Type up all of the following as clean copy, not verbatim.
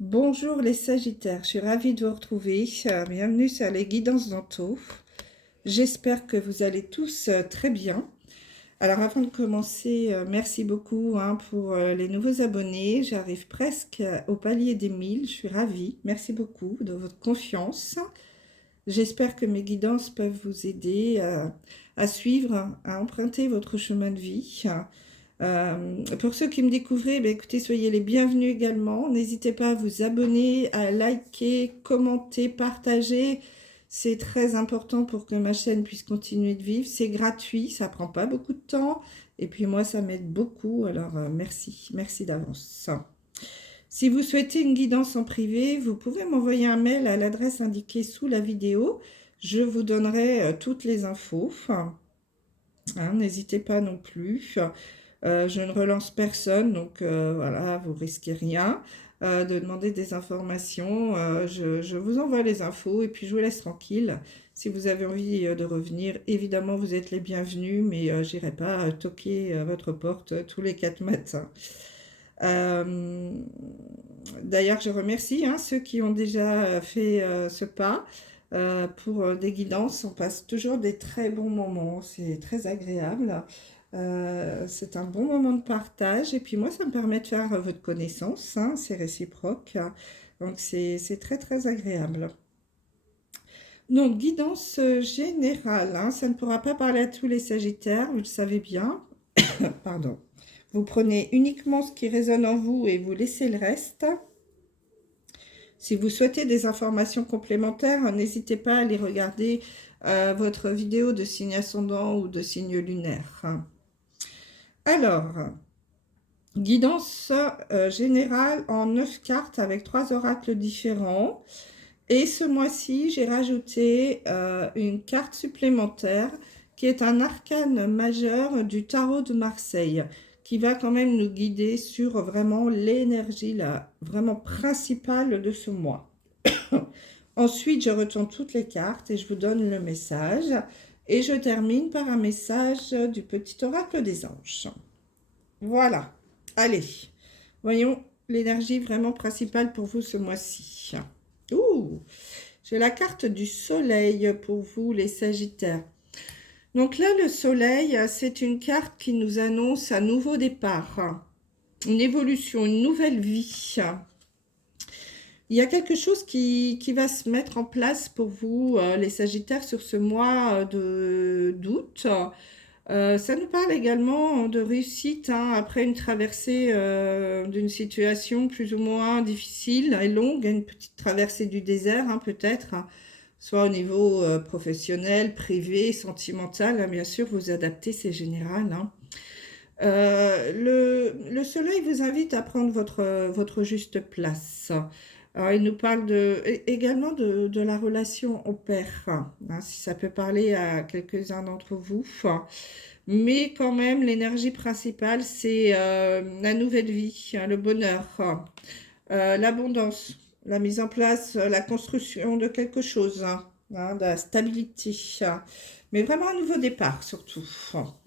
Bonjour les Sagittaires, je suis ravie de vous retrouver. Bienvenue sur les guidances d'Anto. J'espère que vous allez tous très bien. Alors avant de commencer, merci beaucoup pour les nouveaux abonnés. J'arrive presque au palier des 1000. Je suis ravie. Merci beaucoup de votre confiance. J'espère que mes guidances peuvent vous aider à suivre, à emprunter votre chemin de vie. Pour ceux qui me découvrent, écoutez, soyez les bienvenus également. N'hésitez pas à vous abonner, à liker, commenter, partager. C'est très important pour que ma chaîne puisse continuer de vivre. C'est gratuit, ça prend pas beaucoup de temps. Et puis moi, ça m'aide beaucoup. Alors, merci. Merci d'avance. Si vous souhaitez une guidance en privé, vous pouvez m'envoyer un mail à l'adresse indiquée sous la vidéo. Je vous donnerai toutes les infos. N'hésitez pas non plus. Je ne relance personne, donc voilà, vous risquez rien de demander des informations. Je vous envoie les infos et puis je vous laisse tranquille. Si vous avez envie de revenir, évidemment, vous êtes les bienvenus, mais je n'irai pas toquer à votre porte tous les 4 matins. D'ailleurs, je remercie ceux qui ont déjà fait ce pas. Pour des guidances, on passe toujours des très bons moments, c'est très agréable. C'est un bon moment de partage et puis moi ça me permet de faire votre connaissance, c'est réciproque, donc c'est très très agréable. Donc guidance générale, ça ne pourra pas parler à tous les Sagittaires, vous le savez bien. Pardon. Vous prenez uniquement ce qui résonne en vous et vous laissez le reste. Si vous souhaitez des informations complémentaires, n'hésitez pas à aller regarder votre vidéo de signe ascendant ou de signe lunaire. Alors, guidance générale en 9 cartes avec 3 oracles différents. Et ce mois-ci, j'ai rajouté une carte supplémentaire qui est un arcane majeur du tarot de Marseille, qui va quand même nous guider sur vraiment l'énergie vraiment principale de ce mois. Ensuite, je retourne toutes les cartes et je vous donne le message. Et je termine par un message du petit oracle des anges. Voilà. Allez, voyons l'énergie vraiment principale pour vous ce mois-ci. Ouh, j'ai la carte du soleil pour vous, les Sagittaires. Donc là, le soleil, c'est une carte qui nous annonce un nouveau départ, une évolution, une nouvelle vie. Il y a quelque chose qui va se mettre en place pour vous, les Sagittaires, sur ce mois d'août. Ça nous parle également de réussite après une traversée d'une situation plus ou moins difficile et longue, une petite traversée du désert peut-être, soit au niveau professionnel, privé, sentimental. Bien sûr, vous adaptez, c'est général. Le soleil vous invite à prendre votre juste place. Alors, il nous parle également de la relation au père, si ça peut parler à quelques-uns d'entre vous. Mais quand même, l'énergie principale, c'est la nouvelle vie, le bonheur, l'abondance, la mise en place, la construction de quelque chose, de la stabilité. Mais vraiment un nouveau départ, surtout.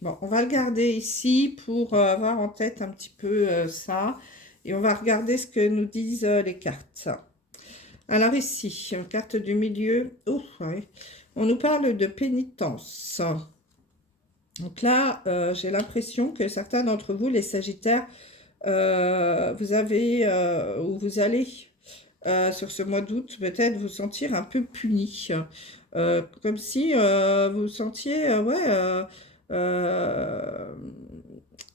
Bon, on va le garder ici pour avoir en tête un petit peu ça. Et on va regarder ce que nous disent les cartes. Alors ici, carte du milieu, ouais, on nous parle de pénitence. Donc là, j'ai l'impression que certains d'entre vous, les Sagittaires, vous avez ou vous allez sur ce mois d'août peut-être vous sentir un peu puni. Comme si vous sentiez,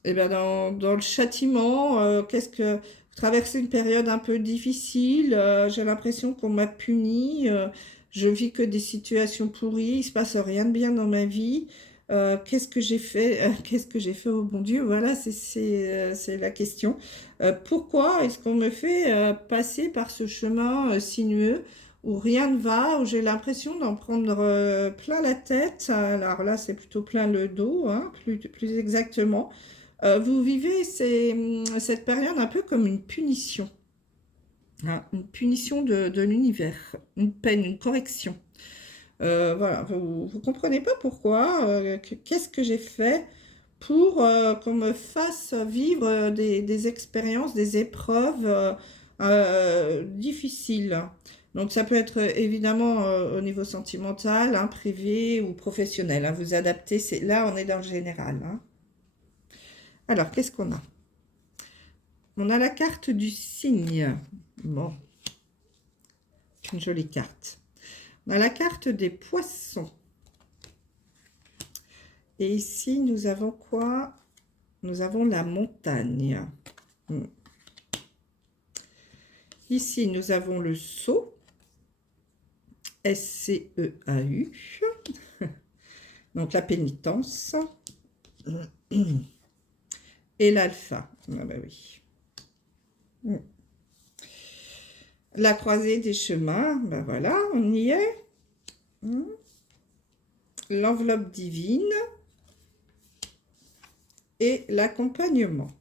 et ben dans le châtiment, qu'est-ce que vous traversez une période un peu difficile, j'ai l'impression qu'on m'a puni, je vis que des situations pourries, il se passe rien de bien dans ma vie. Qu'est-ce que j'ai fait qu'est-ce que j'ai fait au bon Dieu, voilà, c'est la question. Pourquoi est-ce qu'on me fait passer par ce chemin sinueux où rien ne va, où j'ai l'impression d'en prendre plein la tête, alors là c'est plutôt plein le dos, plus exactement. Vous vivez cette période un peu comme une punition, une punition de l'univers, une peine, une correction. Voilà, vous ne comprenez pas pourquoi, qu'est-ce que j'ai fait pour qu'on me fasse vivre des expériences, des épreuves difficile. Donc ça peut être évidemment au niveau sentimental, hein, privé ou professionnel, hein. Vous adaptez, là on est dans le général, hein. Alors, qu'est-ce qu'on a? On a la carte du cygne. Bon, une jolie carte. On a la carte des poissons. Et ici, nous avons quoi? Nous avons la montagne. Ici, nous avons le sceau. S-C-E-A-U. Donc, la pénitence. Et l'alpha. Ah bah oui. La croisée des chemins. Ben voilà, on y est. L'enveloppe divine. Et l'accompagnement.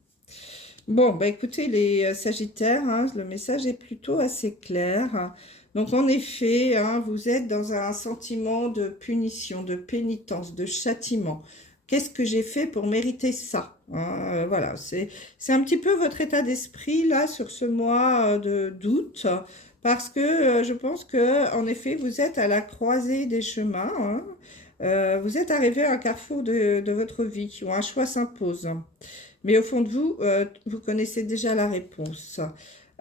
Bon, bah écoutez les Sagittaires, hein, le message est plutôt assez clair. Donc en effet, hein, vous êtes dans un sentiment de punition, de pénitence, de châtiment. Qu'est-ce que j'ai fait pour mériter ça, hein? Voilà, c'est un petit peu votre état d'esprit là sur ce mois d'août, parce que je pense que en effet vous êtes à la croisée des chemins, hein. Vous êtes arrivé à un carrefour de votre vie où un choix s'impose. Mais au fond de vous, vous connaissez déjà la réponse.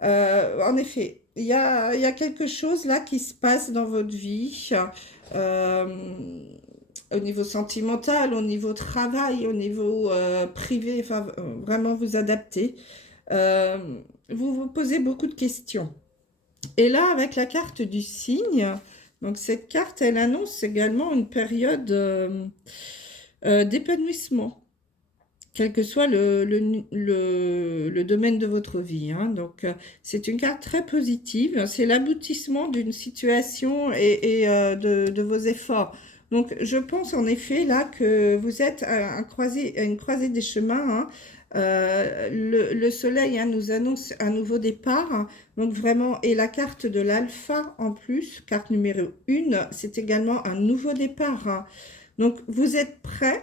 En effet, il y a quelque chose là qui se passe dans votre vie, au niveau sentimental, au niveau travail, au niveau privé, enfin, vraiment vous adapter. Vous vous posez beaucoup de questions. Et là, avec la carte du cygne, donc cette carte, elle annonce également une période d'épanouissement, quel que soit le domaine de votre vie, hein. Donc, c'est une carte très positive. C'est l'aboutissement d'une situation et de vos efforts. Donc, je pense en effet là que vous êtes à une croisée des chemins, hein. Le soleil, hein, nous annonce un nouveau départ, hein. Donc vraiment, et la carte de l'alpha en plus, carte numéro 1, c'est également un nouveau départ, hein. Donc, vous êtes prêts,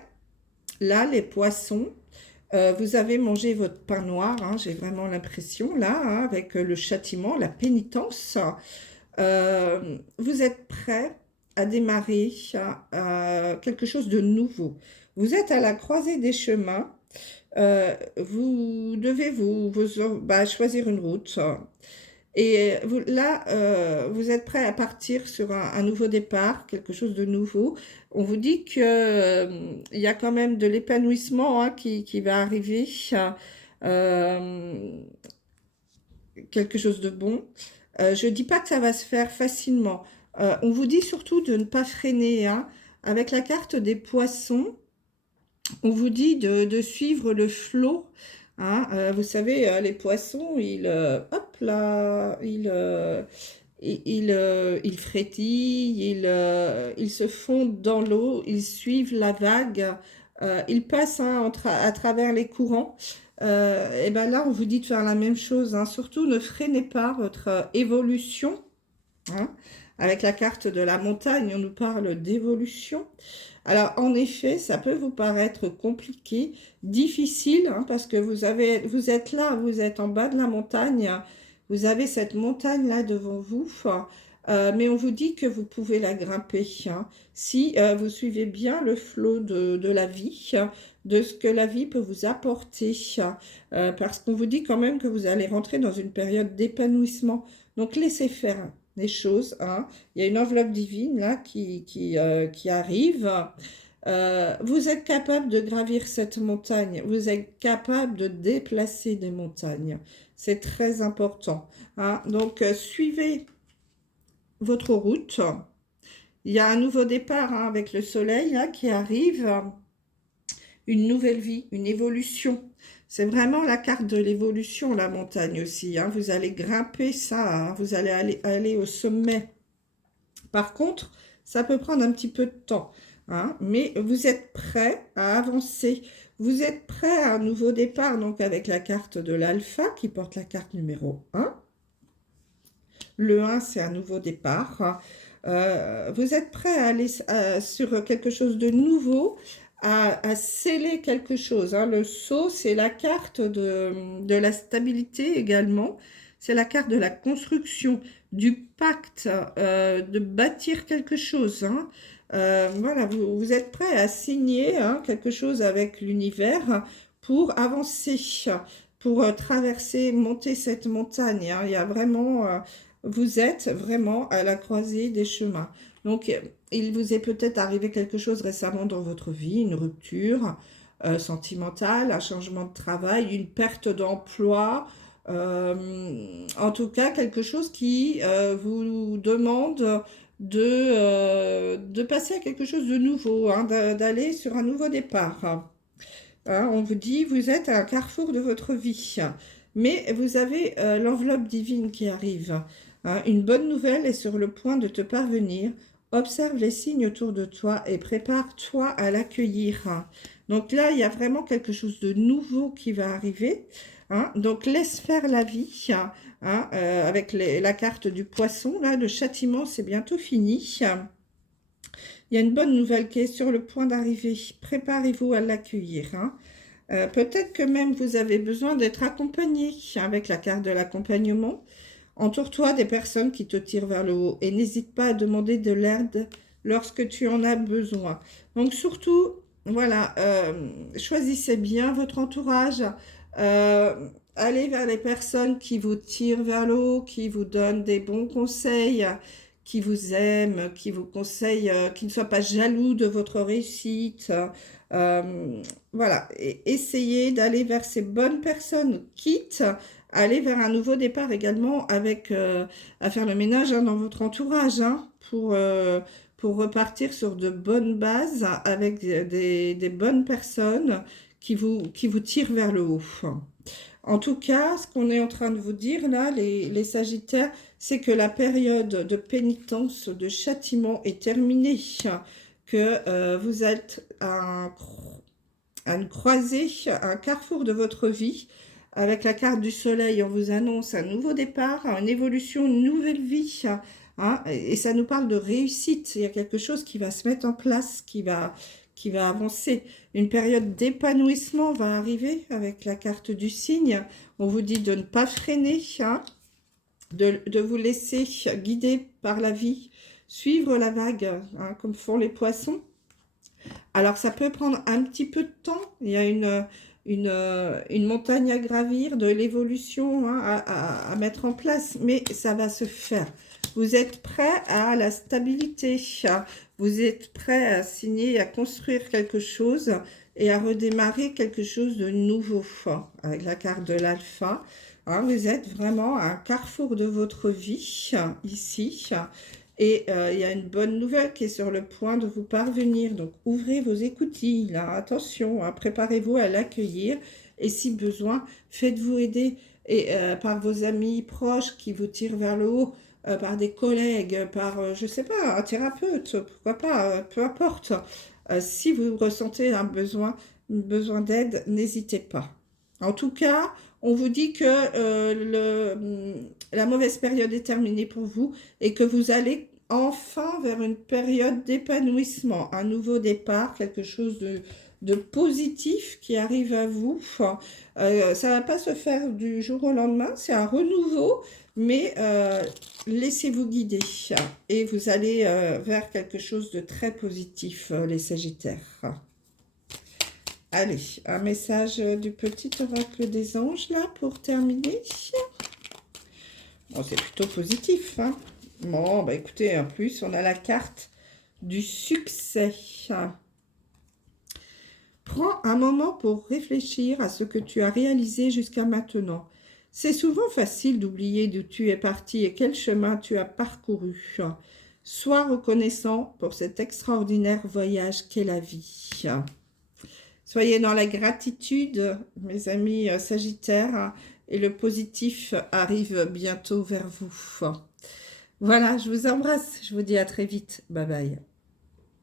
là, les poissons. Vous avez mangé votre pain noir, hein, j'ai vraiment l'impression, là, hein, avec le châtiment, la pénitence. Vous êtes prêts à démarrer quelque chose de nouveau. Vous êtes à la croisée des chemins. Vous devez choisir une route. Et vous, là, vous êtes prêt à partir sur un nouveau départ, quelque chose de nouveau. On vous dit que il y a quand même de l'épanouissement, hein, qui va arriver, euh, quelque chose de bon. Je ne dis pas que ça va se faire facilement. On vous dit surtout de ne pas freiner, hein. Avec la carte des poissons, on vous dit de suivre le flot, hein. Vous savez, les poissons, hop là, ils frétillent, ils se fondent dans l'eau, ils suivent la vague, ils passent, hein, à travers les courants. Et ben là, on vous dit de faire la même chose, hein. Surtout, ne freinez pas votre évolution, hein. Avec la carte de la montagne, on nous parle d'évolution. Alors, en effet, ça peut vous paraître compliqué, difficile, hein, parce que vous êtes là, vous êtes en bas de la montagne, vous avez cette montagne-là devant vous, mais on vous dit que vous pouvez la grimper, hein, si vous suivez bien le flot de la vie, de ce que la vie peut vous apporter, parce qu'on vous dit quand même que vous allez rentrer dans une période d'épanouissement. Donc, laissez faire les choses, hein. Il y a une enveloppe divine là qui arrive. Vous êtes capable de gravir cette montagne, vous êtes capable de déplacer des montagnes. C'est très important, hein. Donc, suivez votre route. Il y a un nouveau départ, hein, avec le soleil là, qui arrive. Une nouvelle vie, une évolution. C'est vraiment la carte de l'évolution, la montagne aussi, hein. Vous allez grimper ça, hein. Vous allez aller au sommet. Par contre, ça peut prendre un petit peu de temps, hein, mais vous êtes prêt à avancer. Vous êtes prêt à un nouveau départ, donc avec la carte de l'alpha qui porte la carte numéro 1. Le 1, c'est un nouveau départ. Vous êtes prêt à aller sur quelque chose de nouveau, à sceller quelque chose, hein. Le sceau, c'est la carte de la stabilité également. c'est la carte de la construction, du pacte, de bâtir quelque chose, hein. Voilà, vous êtes prêt à signer hein, quelque chose avec l'univers pour avancer, pour traverser, monter cette montagne, hein. Il y a vraiment, vous êtes vraiment à la croisée des chemins. Donc, il vous est peut-être arrivé quelque chose récemment dans votre vie, une rupture sentimentale, un changement de travail, une perte d'emploi, en tout cas quelque chose qui vous demande de passer à quelque chose de nouveau, hein, d'aller sur un nouveau départ. Hein, on vous dit, vous êtes à un carrefour de votre vie, mais vous avez l'enveloppe divine qui arrive. Hein, une bonne nouvelle est sur le point de te parvenir. Observe les signes autour de toi et prépare-toi à l'accueillir. Donc là, il y a vraiment quelque chose de nouveau qui va arriver. Hein, donc laisse faire la vie. Hein, avec la carte du poisson, là, le châtiment, c'est bientôt fini. Il y a une bonne nouvelle qui est sur le point d'arriver. Préparez-vous à l'accueillir. Hein. Peut-être que même vous avez besoin d'être accompagné avec la carte de l'accompagnement. Entoure-toi des personnes qui te tirent vers le haut et n'hésite pas à demander de l'aide lorsque tu en as besoin. Donc surtout, voilà, choisissez bien votre entourage. Allez vers les personnes qui vous tirent vers le haut, qui vous donnent des bons conseils, qui vous aiment, qui vous conseillent, qui ne soient pas jaloux de votre réussite. Voilà, et essayez d'aller vers ces bonnes personnes, quitte à aller vers un nouveau départ également avec, à faire le ménage hein, dans votre entourage, hein, pour repartir sur de bonnes bases avec des bonnes personnes qui vous tirent vers le haut. En tout cas, ce qu'on est en train de vous dire là, les Sagittaires, c'est que la période de pénitence, de châtiment est terminée, que vous êtes à une croisée, un carrefour de votre vie. Avec la carte du soleil, on vous annonce un nouveau départ, une évolution, une nouvelle vie. Hein, et ça nous parle de réussite. Il y a quelque chose qui va se mettre en place, qui va avancer. Une période d'épanouissement va arriver avec la carte du cygne. On vous dit de ne pas freiner, hein, de vous laisser guider par la vie, suivre la vague, hein, comme font les poissons. Alors, ça peut prendre un petit peu de temps. Il y a une montagne à gravir, de l'évolution hein, à mettre en place, mais ça va se faire. Vous êtes prêt à la stabilité, vous êtes prêt à signer, à construire quelque chose et à redémarrer quelque chose de nouveau avec la carte de l'alpha. Hein, vous êtes vraiment à un carrefour de votre vie ici. Et il y a une bonne nouvelle qui est sur le point de vous parvenir. Donc, ouvrez vos écoutilles, là. Attention, hein, préparez-vous à l'accueillir. Et si besoin, faites-vous aider par vos amis proches qui vous tirent vers le haut, par des collègues, par, je ne sais pas, un thérapeute, pourquoi pas, peu importe. Si vous ressentez un besoin d'aide, n'hésitez pas. En tout cas, on vous dit que la mauvaise période est terminée pour vous et que vous allez enfin vers une période d'épanouissement, un nouveau départ, quelque chose de positif qui arrive à vous. Ça ne va pas se faire du jour au lendemain, c'est un renouveau, mais laissez-vous guider et vous allez vers quelque chose de très positif, les Sagittaires. Allez, un message du petit oracle des anges, là, pour terminer. Bon, c'est plutôt positif, hein. Bon, bah écoutez, en plus, on a la carte du succès. Prends un moment pour réfléchir à ce que tu as réalisé jusqu'à maintenant. C'est souvent facile d'oublier d'où tu es parti et quel chemin tu as parcouru. Sois reconnaissant pour cet extraordinaire voyage qu'est la vie. Soyez dans la gratitude, mes amis Sagittaires, et le positif arrive bientôt vers vous. Voilà, je vous embrasse. Je vous dis à très vite. Bye bye.